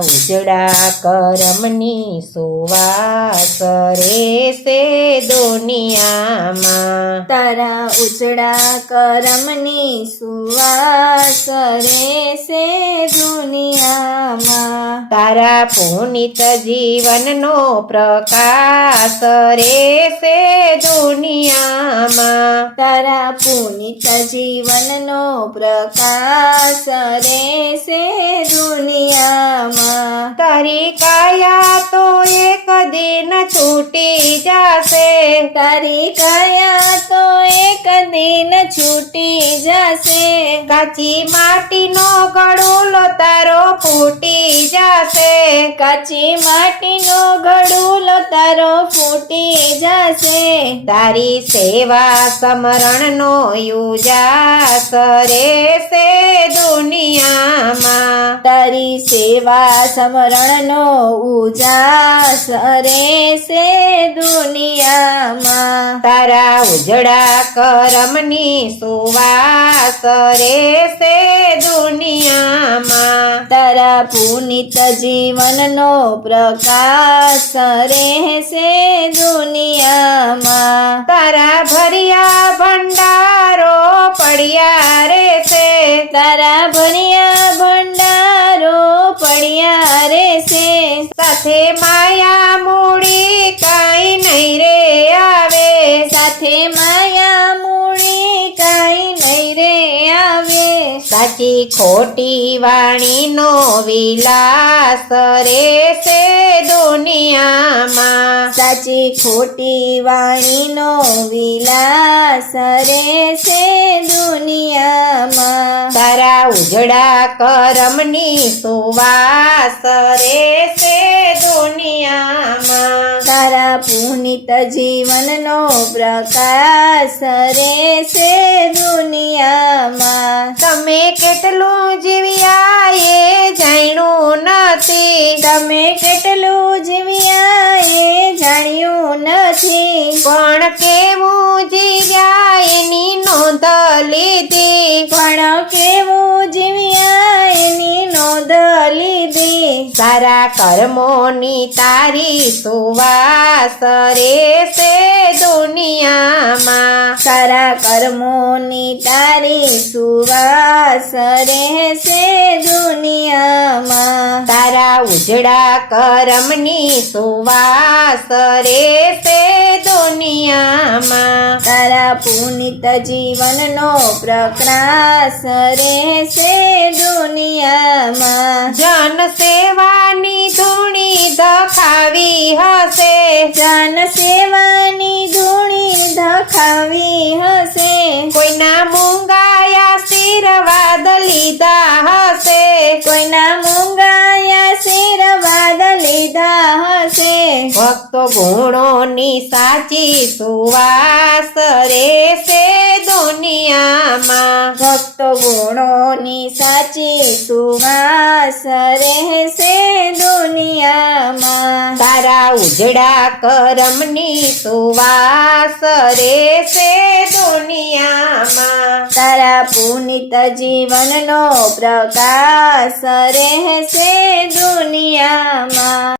ઉજળા કરમની સુવાસ રહેશે દુનિયામાં તારા ઉજળા કરમની સુવાસ રહેશે દુનિયામાં તારા પુનિત જીવનનો પ્રકાશ રહેશે દુનિયામાં તારા પુનિત જીવનનો પ્રકાશ રહેશે દુનિયામાં તારી કાયા તો એક દિન છૂટી જશે તારી કાયા તો એક દિન છૂટી જશે કાચી માટીનો ગળુલો તારો ફૂટી જશે કાચી માટીનો ઘડુલો તારો ફૂટી જશે તારી સેવા સમરણનો યુજાસ રહેશે દુનિયામાં તારી સેવા સમરણનો ઉજાસ રહેશે દુનિયામાં તારા ઉજળા કરમની સુવાસ રહેશે દુનિયામાં તારા પુનિત જીવનનો પ્રકાશ રહેશે દુનિયામાં તારા ભર્યા ભંડારો પડ્યા રહેશે તારા ભર્યા ભંડારો પડ્યા રહેશે સાથે માયા મૂડી કાંઈ નહીં રે આવે સાથે માયા મૂડી કાંઈ નહીં રે આવે સાચી ખોટી વાણીનો વિલાસ રહેશે દુનિયામાં સાચી ખોટી વાણીનો વિલાસ રહેશે દુનિયામાં તારા ઉજળા કરમની સુવાસ રહેશે દુનિયામાં તારા પુનિત જીવનનો પ્રકાશ રહેશે દુનિયામાં તમે કેટલું જીવ્યા એ જાણ્યું નથી તમે કેટલું જીવ્યા એ જાણ્યું નથી પણ કેવું જીવ્યા એની નોંધ લીધી પણ કેવું જીવ્યા એની નોંધ લીધી સારા કર્મોની તારી સુવાસ રહેશે દુનિયામાં સારા કર્મોની તારી સુવાસ રહેશે દુનિયામાં તારા ઉજળા કરમની સુવાસ રહેશે દુનિયામાં તારા પુનિત જીવનનો પ્રકાશ રહેશે દુનિયામાં જન સેવાની ધૂણી દખાવી હશે જન સેવાની ધૂણી ધખાવી હશે કોઈના મૂંગાયા આશીર્વાદ લીધા હશે કોઈના મૂંગાયા આશીર્વાદ લીધા હશે ભક્તો ગુણોની સાચી સુવાસ રહેશે દુનિયામાં ભક્તો ગુણોની સાચી સુવાસ રહેશે દુનિયામાં તારા ઉજળા કરમની સુવાસ રહેશે દુનિયામાં તારા પુનિત જીવનનો પ્રકાશ રહેશે દુનિયામાં